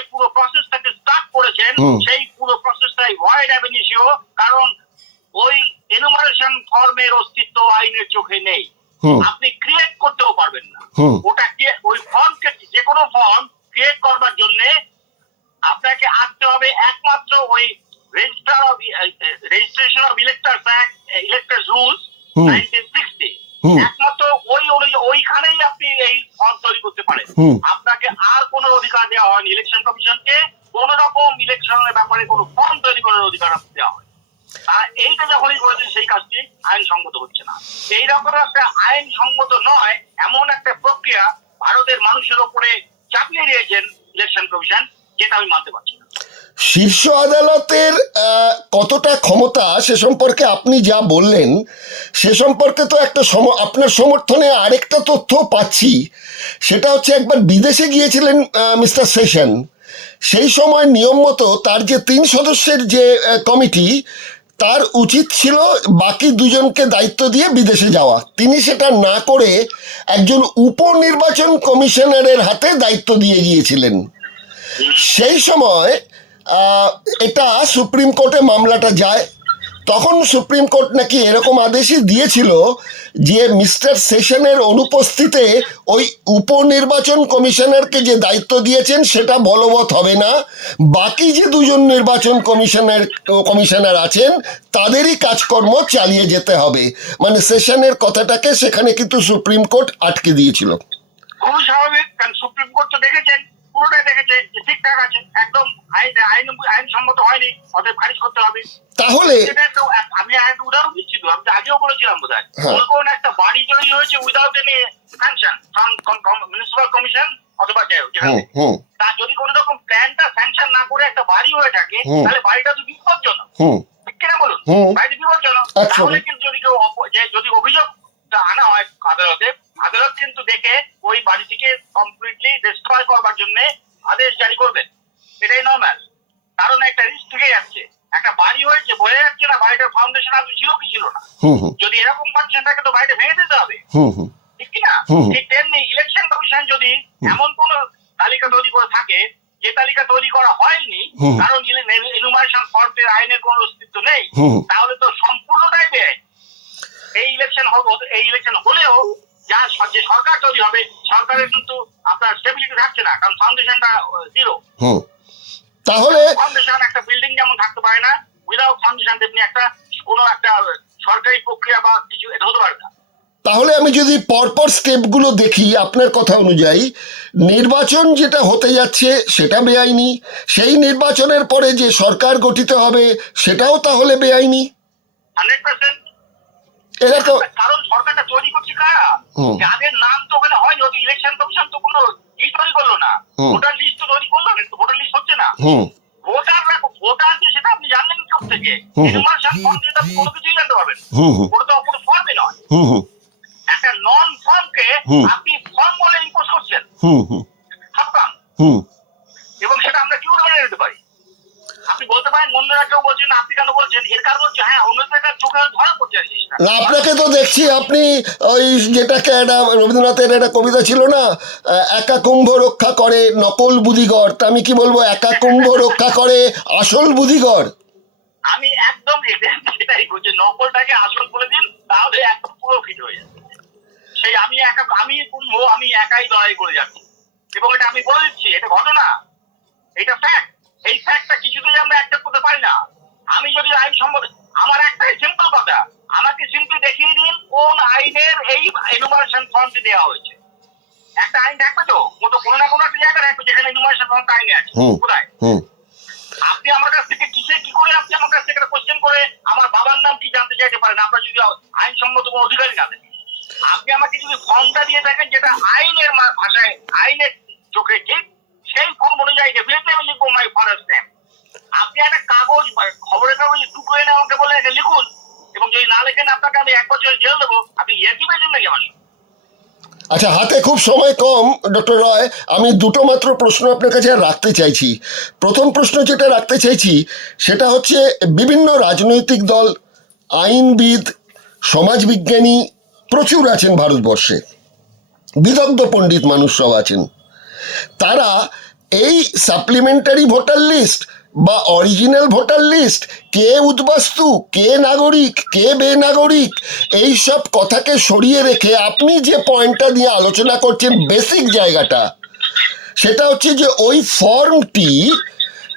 যদিও, কারণ ওই এনুমারেশন ফর্মের অস্তিত্ব আইনের চোখে নেই। হুম। আপনি ক্রিয়েট করতেও পারবেন না। হুম। ওটাকে ওই ফর্মকে, যে কোনো ফর্ম ক্রিয়েট করবার জন্য আপনাকে আসতে হবে একমাত্র ওই registration of electors act, electors rules হুম। 1960, হুম। একমাত্র ওইখানেই আপনি এই ফর্ম তৈরি করতে পারেন। হুম। আপনাকে আর কোনো অধিকার দেওয়া হয়নি ইলেকশন কমিশনকে কোন রকম ইলেকশনের ব্যাপারে কোনো ফর্ম তৈরি করার অধিকার দেওয়া হয়। আর এইটা যখনই করেছেন সেই কাজটি আইনসঙ্গত হচ্ছে না। এইরকম একটা আইনসঙ্গত নয় এমন একটা প্রক্রিয়া ভারতের মানুষের ওপরে চাপিয়ে দিয়েছেন ইলেকশন কমিশন, যেটা আমি মানতে পারছি না। শীর্ষ আদালতের কতটা ক্ষমতা সে সম্পর্কে আপনি যা বললেন সে সম্পর্কে তো একটা আপনার সমর্থনে আরেকটা তথ্য পাচ্ছি, সেটা হচ্ছে একবার বিদেশে গিয়েছিলেন মিস্টার সেশন। সেই সময় নিয়ম মতো তার যে 3 সদস্যের যে কমিটি, তার উচিত ছিল বাকি 2জনকে দায়িত্ব দিয়ে বিদেশে যাওয়া। তিনি সেটা না করে একজন উপনির্বাচন কমিশনারের হাতে দায়িত্ব দিয়ে গিয়েছিলেন। সেই সময় এটা সুপ্রিম কোর্টে মামলাটা যায়। তখন সুপ্রিম কোর্ট নাকি এরকম আদেশই দিয়েছিল যে মিস্টার সেশনের অনুপস্থিতিতে ওই উপনির্বাচন কমিশনারকে যে দায়িত্ব দিয়েছেন সেটা বলবৎ হবে না, বাকি যে 2জন নির্বাচন কমিশনার আছেন তাদেরই কাজকর্ম চালিয়ে যেতে হবে। মানে সেশনের কথাটাকে সেখানে কিন্তু সুপ্রিম কোর্ট আটকে দিয়েছিল। খুবই স্বাভাবিক, কারণ সুপ্রিম কোর্ট তো দেখেছেন, পুরোটাই দেখেছে যে ঠিকঠাক আছে, একদম আইনসম্মত হয়নি, অতএব খারিজ করতে হবে। তাহলে আমি একটা উদাহরণ দিচ্ছি, তো আমি আগেও বলেছিলাম বোধ হয়, হ্যাঁ। কোন একটা বাড়ি তৈরি হয়েছে without any sanction from municipal commission অথবা যাই হোক, যেখানে তার যদি কোনো রকম প্ল্যানটা স্যাংশন না করে একটা বাড়ি হয়ে থাকে, তাহলে বাড়িটা তো বিপজ্জনক, ঠিক কিনা বলুন? বাড়িটা বিপজ্জনক। তাহলে কিন্তু যদি কেউ যদি অভিযোগ আনা হয় আদালতে, আদালত কিন্তু দেখে ওই বাড়িটিকে কমপ্লিটলি ডিস্ট্রয় করবার জন্য আদেশ জারি করবেন। এটাই নর্মাল, কারণ একটা রিস্ক থেকে যাচ্ছে, একটা বাড়ি হয়েছে বোঝা যাচ্ছে না বাড়িটার ফাউন্ডেশন আগে ছিল কি ছিল না। যদি এরকম কন্ডিশন থাকে তো বাড়িটা ভেঙে দিতে হবে, ঠিক কিনা? ঠিক তেমনি ইলেকশন কমিশন যদি এমন কোন তালিকা তৈরি করে থাকে যে তালিকা তৈরি করা হয়নি, কারণ এনুমারেশন ফর্মের আইনের কোনো অস্তিত্ব নেই, তাহলে তো সম্পূর্ণটাই বেআইনি। এই ইলেকশন হলেও যে সরকার তৈরি হবে, সরকারের কিন্তু আপনার স্টেবিলিটি থাকছে না, কারণ ফাউন্ডেশনটা জিরো। তাহলে ফাউন্ডেশন একটা বিল্ডিং যেমন থাকতে পারে না, উইদাউট ফাউন্ডেশন তেমনি কোনো একটা সরকারি প্রক্রিয়া বা কিছু এটা হতে পারে না। তাহলে আমি যদি পরপর স্টেপগুলো দেখি আপনার কথা অনুযায়ী, নির্বাচন যেটা হতে যাচ্ছে সেটা বেআইনি, সেই নির্বাচনের পরে যে সরকার গঠিত হবে সেটাও তাহলে বেআইনি। 100%। এরা তো কারণ সরকারটা তৈরি করছে কারা? যাদের নাম তো ওখানে হয়নি, ওদের ইলেকশন কমিশন তো কোনো তৈরি করলো না, ভোটার লিস্ট তো তৈরি করলো না, ভোটার লিস্ট হচ্ছে না। ভোটার যে সেটা আপনি জানলেন কোথা থেকে? এনুমারেশন ফর্ম দিয়ে আপনি কোনো কিছুই জানতে পারবেন, ওটা তো কোনো ফর্মই নয়। একটা নন ফর্মকে আপনি ফর্ম বলে ইম্পোজ করছেন, হাফকাম, এবং সেটা আমরা কি করে মেনে নিতে পারি? আপনি বলতে পারেন অন্যরা কেউ বলছেন, আপনি কেন বলছেন? এর কারণ হচ্ছে হ্যাঁ অন্যদের চোখে ধরা পড়ছে আর জিনিসটা। আপনাকে তো দেখছি আপনি ওই যেটাকে একটা রবীন্দ্রনাথের একটা কবিতা ছিল না, একা কুম্ভ রক্ষা করে নকল বুদ্ধিগর, তা আমি কি বলবো, একা কুম্ভ রক্ষা করে আসল বুদ্ধিগর। আমি একদম সেটাই করছি, নকলটাকে আসল বলে দিন, তাহলে একদম পুরো ফিট হয়ে যাবে। সেই আমি কুম্ভ, আমি একাই লড়াই করে যাচ্ছি, এবং এটা আমি বলে দিচ্ছি, এটা ঘটনা, এটা ফ্যাক্ট। এই ফ্যাক্টটা কিছুতেই আমরা অ্যাকসেপ্ট করতে পারি না। আমি যদি আইন সম্মত, আমার একটাই সিম্পল কথা, আমাকে সিম্পলি দেখিয়ে দিন কোন আইনের এই এনুমারেশন ফর্মটি দেওয়া হয়েছে। একটা আইন থাকবে তো, কোনো না কোনো একটা জায়গা থাকবে যেখানে এনুমারেশন ফর্মটা আইনে আছে, কোথায়? আপনি আমার কাছ থেকে কি করে আপনি আমার কাছ থেকে কোশ্চেন করে আমার বাবার নাম কি জানতে চাইতে পারেন, আপনার যদি আইনসম্মত কোনো অধিকারই না থাকে? আপনি আমাকে যদি ফর্মটা দিয়ে থাকেন যেটা আইনের ভাষায়, আইনের চোখে ঠিক, সেই ফর্ম অনুযায়ী ডেফিনেটলি আমি লিখবো মাই ফাদার্স নেম। আপনি একটা কাগজ, খবরের কাগজ টুকু এনে আমাকে বলে লিখুন, এবং যদি না লেখেন আপনাকে আমি 1 বছর জেল দেবো, আপনি ইয়ার্কি পেয়েছেন নাকি আমার? আচ্ছা, হাতে খুব সময় কম ডক্টর রয়, আমি দুটো মাত্র প্রশ্ন আপনার কাছে রাখতে চাইছি। প্রথম প্রশ্ন যেটা রাখতে চাইছি সেটা হচ্ছে, বিভিন্ন রাজনৈতিক দল, আইনবিদ, সমাজবিজ্ঞানী প্রচুর আছেন ভারতবর্ষে, বিদগ্ধ পণ্ডিত মানুষ সব আছেন, তারা এই সাপ্লিমেন্টারি ভোটার লিস্ট বা অরিজিনাল ভোটার লিস্ট, কে উদ্বাস্তু, কে নাগরিক, কে বেনাগরিক, এই সব কথাকে সরিয়ে রেখে আপনি যে পয়েন্টটা নিয়ে আলোচনা করছেন, বেসিক জায়গাটা, সেটা হচ্ছে যে ওই ফর্মটি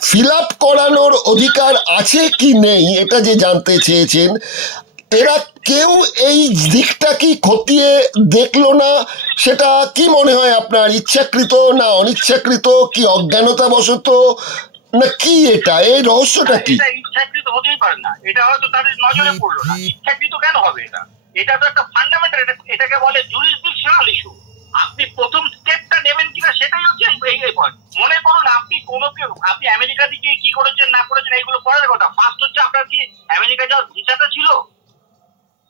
ফিল আপ করানোর অধিকার আছে কি নেই, এটা যে জানতে চেয়েছেন। এরা কেউ এই দিকটা কি খতিয়ে দেখলো না? সেটা কি মনে হয় আপনার, ইচ্ছাকৃত না অনিচ্ছাকৃত, কি অজ্ঞানতাবশত, না কি এটা, এই রহস্যটা কি? এটা ইচ্ছাকৃত হতেই পারে না, এটা হয়তো তাদের নজরে পড়লো না। ইচ্ছাকৃত কেন হবে? এটা তো একটা ফান্ডামেন্টাল, এটাকে বলে জুরিসডিকশনাল ইস্যু। আপনি প্রথম স্টেপটা নেবেন কিনা সেটাই হচ্ছে এই পয়েন্ট। মনে করুন আপনি আমেরিকা দিকে কি করেছেন না করেছেন এইগুলো পরের কথা। ফার্স্ট হচ্ছে আপনার কি আমেরিকা যাওয়ার ভিসাটা ছিল?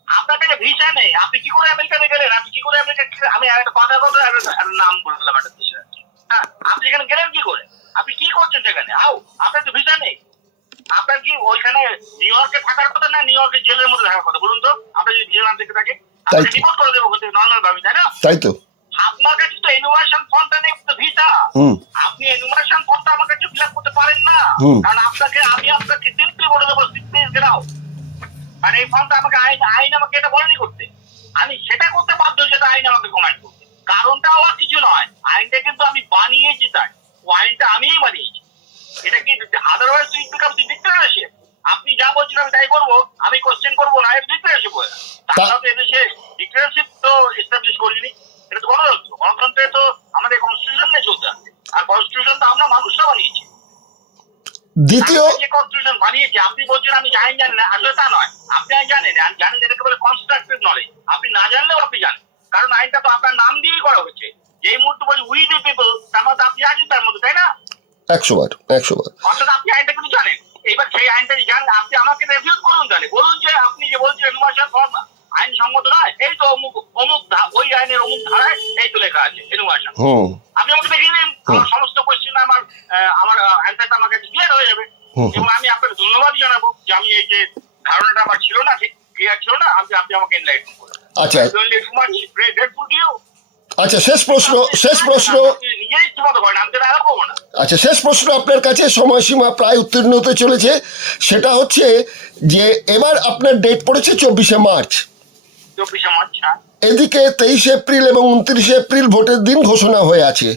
আপনার কাছে ভিসা নেই, আপনি কি করে আমেরিকাতে গেলেন? আপনি কি করে আমেরিকা, আমি একটা কথা একটা নাম বললাম একটা দেশের, হ্যাঁ, আপনি এখানে গেলেন কি করে? আপনি কি করছেন সেখানে? আপনার তো ভিসা নেই। আপনার কি ওইখানে নিউ ইয়র্কে থাকার কথা না নিউ ইয়র্কের জেলের মধ্যে থাকার কথা? বলুন তো, আপনার যদি জেল আনতে থাকে আপনাকে রিপোর্ট করে দেবো নর্মাল ভাবে, তাই না? তাই তো। আপনার কাছে তো এনুমারেশন ফর্মটা নেই, তো ভিসা। আপনি এনুমারেশন ফর্মটা আমার কাছে ফিল আপ করতে পারেন না, কারণ আমি আপনাকে সিম্পলি বলে দেবো প্লিজ গেট আউট। মানে এই ফর্মটা আমাকে আইন আমাকে এটা বলেনি করতে, আমি সেটা করতে বাধ্য, যেটা আইন আমাকে কমান্ড করতে। কারণটা আর কিছু নয়, আইনটা কিন্তু আমি বানিয়েছি, তাই ও আইনটা আমিই বানিয়েছি। এটা কি আদারওয়াইজ ইট বিকামস ডিক্টেটরশিপ। আপনি যা বলছেন আমি তাই করবো, আমি কোশ্চেন করবো না, এটা ডিক্টেটরশিপ হয়ে। তাছাড়া তো এদেশে ডিক্টেটরশিপ তো এস্টাবলিশ করিনি, এটা তো গণতন্ত্র। গণতন্ত্রে তো আমাদের কনস্টিটিউশন নিয়ে চলতে হবে, আর কনস্টিটিউশন তো আমরা মানুষরা বানিয়েছি। দ্বিতীয় যে কনস্টিটিউশন বানিয়েছি, আপনি বলছেন আমি আইন জানি না, আসলে তা নয়। আপনি আইন জানেন, জানেন এটাকে বলে কনস্ট্রাকটিভ নলেজ। আপনি না জানলেও আপনি জানেন, কারণ আইনটা তো আপনার নাম দিয়েই করা হয়েছে। যেই মুহূর্তে বলি উই দ্য পিপল, তার মধ্যে আপনি আছেন তার মধ্যে, তাই না? 100 বার। অর্থাৎ আপনি আইনটা কিন্তু জানেন। এবার সেই আইনটা জানেন, আপনি আমাকে রিভিউ করুন। তাহলে বলুন যে আপনি যে বলছেন এনুমারেশন ফর্ম আইনসম্মত নয়, এই তো অমুক ওই আইনের অমুক ধারায় এই তো লেখা আছে এনুমারেশন। আপনি আমাকে দেখিয়ে দিন, আমার সমস্ত কোশ্চেন আমার অ্যান্সারটা আমার কাছে ক্লিয়ার হয়ে যাবে। এবং আমি আপনাকে ধন্যবাদ জানাবো যে আমি এই যে ধারণাটা আমার ছিল না, ঠিক ক্লিয়ার ছিল না, আপনি আমাকে এনলাইটেন করলেন। আচ্ছা গ্রেটফুল টু ইউ। আচ্ছা, শেষ প্রশ্ন নিজেই ইচ্ছা করেন, আমি তো আর করবো না। আচ্ছা, শেষ প্রশ্ন আপনার কাছে, সময়সীমা প্রায় উত্তীর্ণ হতে চলেছে। সেটা হচ্ছে যে এবার আপনার ডেট পড়েছে 24শে মার্চ। 24শে মার্চ, হ্যাঁ। এদিকে 23 এপ্রিল এবং 29 এপ্রিল ভোটের দিন ঘোষণা হয়ে আছে।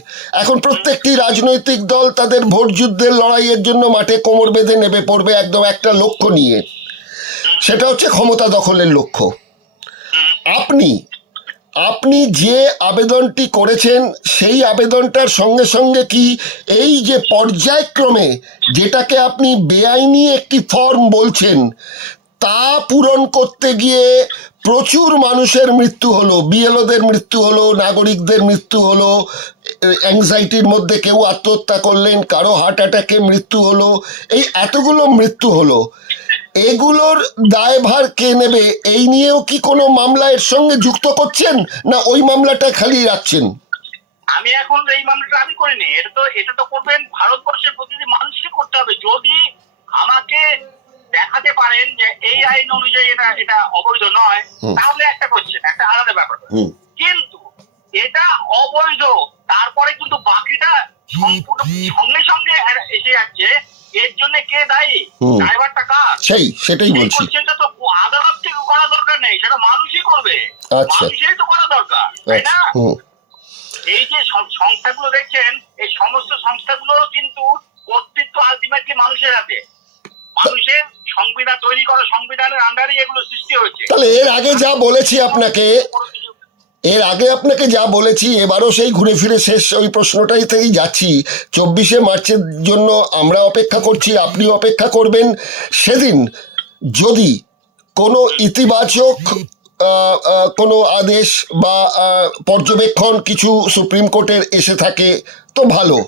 এখন প্রত্যেকটি রাজনৈতিক দল তাদের ভোট যুদ্ধের লড়াইয়ের জন্য মাঠে কোমর বেঁধে নেমে পড়বে একদম একটা লক্ষ্য নিয়ে, সেটা হচ্ছে ক্ষমতা দখলের লক্ষ্য। আপনি যে আবেদনটি করেছেন সেই আবেদনটার সঙ্গে সঙ্গে কি এই যে পর্যায়ক্রমে যেটাকে আপনি বেআইনি একটি ফর্ম বলছেন, তা পূরণ করতে গিয়ে প্রচুর মানুষের মৃত্যু হলো, বিএলওদের মৃত্যু হলো, নাগরিকদের মৃত্যু হলো, অ্যাংজাইটির মধ্যে কেউ আত্মহত্যা করলেন, কারো হার্ট অ্যাটাকে মৃত্যু হলো, এই এতগুলো মৃত্যু হলো, এগুলোর দায়ভার কে নেবে? এই নিয়েও কি কোনো মামলা এর সঙ্গে যুক্ত করছেন, না ওই মামলাটা খালি রাখছেন? আমি এখন এই মামলাটা আমি করিনি, এটা তো করবেন ভারতবর্ষের প্রতিটি মানুষকে করতে হবে। যদি আমাকে দেখাতে পারেন যে এই আইন অনুযায়ী এটা অবৈধ নয়, তাহলে একটা করছেন, একটা আলাদা ব্যাপার। কিন্তু এটা অবৈধ, তারপরে কিন্তু বাকিটা সম্পূর্ণ সঙ্গে সঙ্গে এসে যাচ্ছে, এর জন্য কে দায়ী? ড্রাইভারটা কার? সেটাই বলছি। কোশ্চেনটা তো আদালত থেকে করা দরকার নেই, সেটা মানুষই করবে। মানুষই তো করা দরকার, তাই না? এই যে সংস্থাগুলো দেখছেন, এই সমস্ত সংস্থাগুলো কিন্তু কর্তৃত্ব আলটিমেটলি মানুষের হাতে। মানুষের সংবিধান তৈরি করা, সংবিধানের আন্ডারে এগুলো সৃষ্টি হয়েছে। তাহলে এর আগে যা বলেছি এবারও সেই ঘুরে ফিরে শেষ ওই প্রশ্নটাই থেকেই যাচ্ছি। 24শে মার্চের জন্য আমরা অপেক্ষা করছি, আপনি অপেক্ষা করবেন। সেদিন যদি কোনো ইতিবাচক কোনো আদেশ বা পর্যবেক্ষণ কিছু সুপ্রিম কোর্টের এসে থাকে তো ভালো,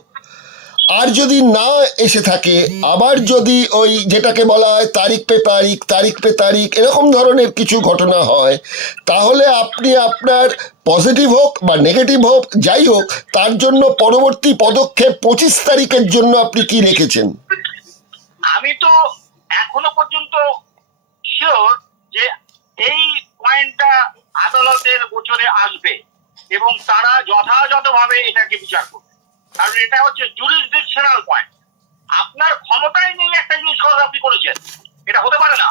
আর যদি না এসে থাকে, আবার যদি ওই যেটাকে বলা হয় তারিখ পে তারিখ এরকম ধরনের কিছু ঘটনা হয়, তাহলে আপনি আপনার পজিটিভ হোক বা নেগেটিভ হোক, যাই হোক, তার জন্য পরবর্তী পদক্ষেপ 25 তারিখের জন্য আপনি কি রেখেছেন? আমি তো এখনো পর্যন্ত শিওর যে এই পয়েন্টটা আদালতের গোচরে আসবে এবং তারা যথাযথভাবে এটাকে বিচার করবে, কারণ এটা হচ্ছে জুরিসডিকশনাল পয়েন্ট। আপনার ক্ষমতাই আদালত আপনি করেছেন, এটা হতে পারে না,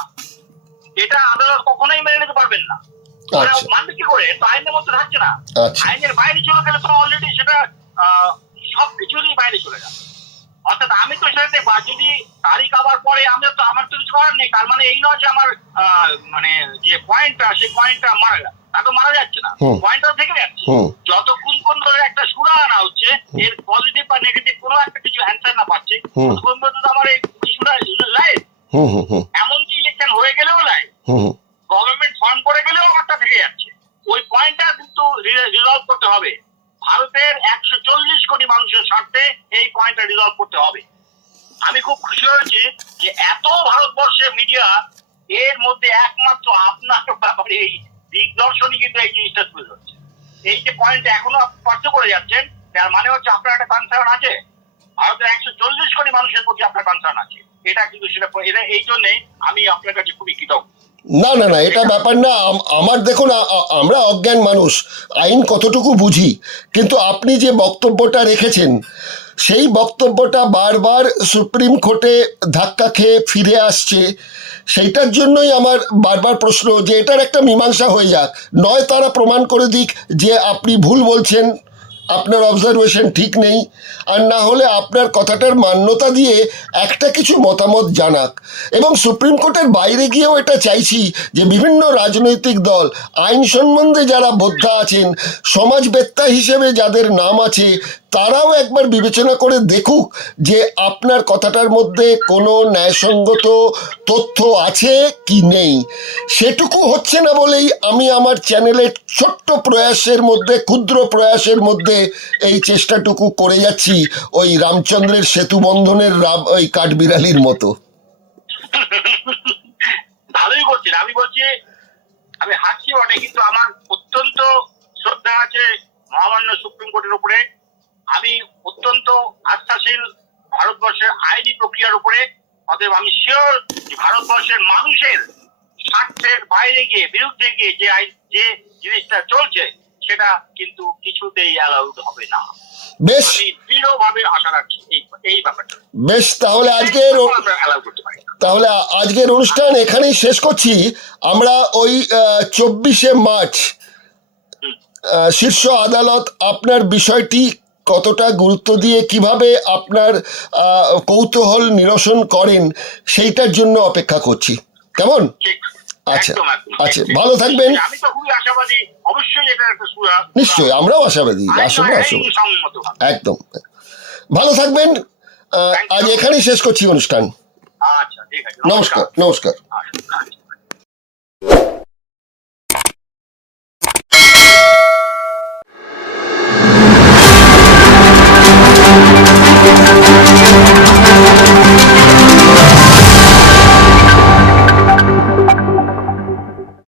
এটা আদালত কখনোই মেনে নিতে পারবেন না। আচ্ছা। মানবে কি করে? তো আইনের মধ্যে থাকছে না। আচ্ছা। আইনের বাইরে চলে গেলে তো অলরেডি সেটা সবকিছুরই বাইরে চলে যাবে। অর্থাৎ আমি তো সেটাতে যদি তারিখ আবার পরে আমার তো কিছু করার নেই। তার মানে এই নয় যে আমার মানে যে পয়েন্টটা, সেই পয়েন্টটা মারা গেল, তা তো মারা যাচ্ছে না, পয়েন্টটা থেকে যাচ্ছে। যতক্ষণ পর্যন্ত একটা সুরা আনা হচ্ছে, এর পজিটিভ বা নেগেটিভ কোনো একটা কিছু অ্যান্সার না পাচ্ছে, ততক্ষণ পর্যন্ত আমার এই ইস্যুটা লাইভ। এমনকি ইলেকশন হয়ে গেলেও লাইভ, গভর্নমেন্ট ফর্ম করে গেলেও আমারটা থেকে যাচ্ছে। ওই পয়েন্টটা কিন্তু রিজলভ করতে হবে। ভারতের 140 কোটি মানুষের স্বার্থে এই পয়েন্টটা রিজলভ করতে হবে। আমি খুব খুশি হয়েছি যে এত ভারতবর্ষের মিডিয়া, এর মধ্যে একমাত্র আপনার ব্যাপারে এই দিগদর্শনই কিন্তু এই জিনিসটা তুলে ধরছে। এই যে পয়েন্ট এখনো আপনি স্পষ্ট করে যাচ্ছেন, তার মানে হচ্ছে আপনার একটা কনসার্ন আছে, ভারতের 140 কোটি মানুষের প্রতি আপনার কনসার্ন আছে। এটা কিন্তু সেটা এই জন্যই আমি আপনার কাছে খুবই কৃতজ্ঞ। না না না, এটা ব্যাপার না। আমার দেখুন, আমরা অজ্ঞান মানুষ, আইন কতটুকু বুঝি, কিন্তু আপনি যে বক্তব্যটা রেখেছেন সেই বক্তব্যটা বারবার সুপ্রিম কোর্টে ধাক্কা খেয়ে ফিরে আসছে। সেইটার জন্যই আমার বারবার প্রশ্ন যে এটার একটা মীমাংসা হয়ে যাক, নয় তারা প্রমাণ করে দিক যে আপনি ভুল বলছেন, আপনার অবজারভেশন ঠিক নেই, আর না হলে আপনার কথাটার মান্যতা দিয়ে একটা কিছু মতামত জানাক। এবং সুপ্রিম কোর্টের বাইরে গিয়েও এটা চাইছি যে বিভিন্ন রাজনৈতিক দল, আইন সম্বন্ধে যারা বোদ্ধা আছেন, সমাজবেত্তা হিসেবে যাদের নাম আছে, তারাও একবার বিবেচনা করে দেখুক যে আপনার কথাটার মধ্যে কোনো ন্যায়সঙ্গত তথ্য আছে কি নেই। সেটুকু হচ্ছে না বলেই আমি আমার চ্যানেলের ছোট্ট প্রয়াসের মধ্যে, ক্ষুদ্র প্রয়াসের মধ্যে এই চেষ্টাটুকু করে যাচ্ছি, ওই রামচন্দ্রের সেতু বন্ধনের ওই কাঠবিড়ালির মতো। ভালোই করছেন। আমি বলছি, আমি হাসছি বটে, কিন্তু আমার অত্যন্ত শ্রদ্ধা আছে মহামান্য সুপ্রিম কোর্টের উপরে। আমি অত্যন্ত আস্থাশীল ভারতবর্ষের আইনি প্রক্রিয়ার উপরে। অতএব আমি শিওর যে ভারতবর্ষের মানুষের স্বার্থের বাইরে গিয়ে, বিরুদ্ধে গিয়ে যে জিনিসটা চলছে, সেটা কিন্তু কিছুতেই অ্যালাউড হবে না। বেশ, আমি দৃঢ়ভাবে আশা রাখছি এই ব্যাপারটা। বেশ, তাহলে আজকের অনুষ্ঠান এখানেই শেষ করছি। আমরা ওই 24শে মার্চ শীর্ষ আদালত আপনার বিষয়টি কতটা গুরুত্ব দিয়ে কিভাবে আপনার কৌতূহল নিরসন করেন সেইটার জন্য অপেক্ষা করছি। কেমন? আচ্ছা আচ্ছা, ভালো থাকবেন। আমি তো খুবই আশাবাদী, অবশ্যই এটা একটা নিশ্চয়ই, আমরাও আশাবাদী, আসলে একদম। ভালো থাকবেন। আজ এখানেই শেষ করছি অনুষ্ঠান। আচ্ছা, ঠিক আছে, নমস্কার। নমস্কার।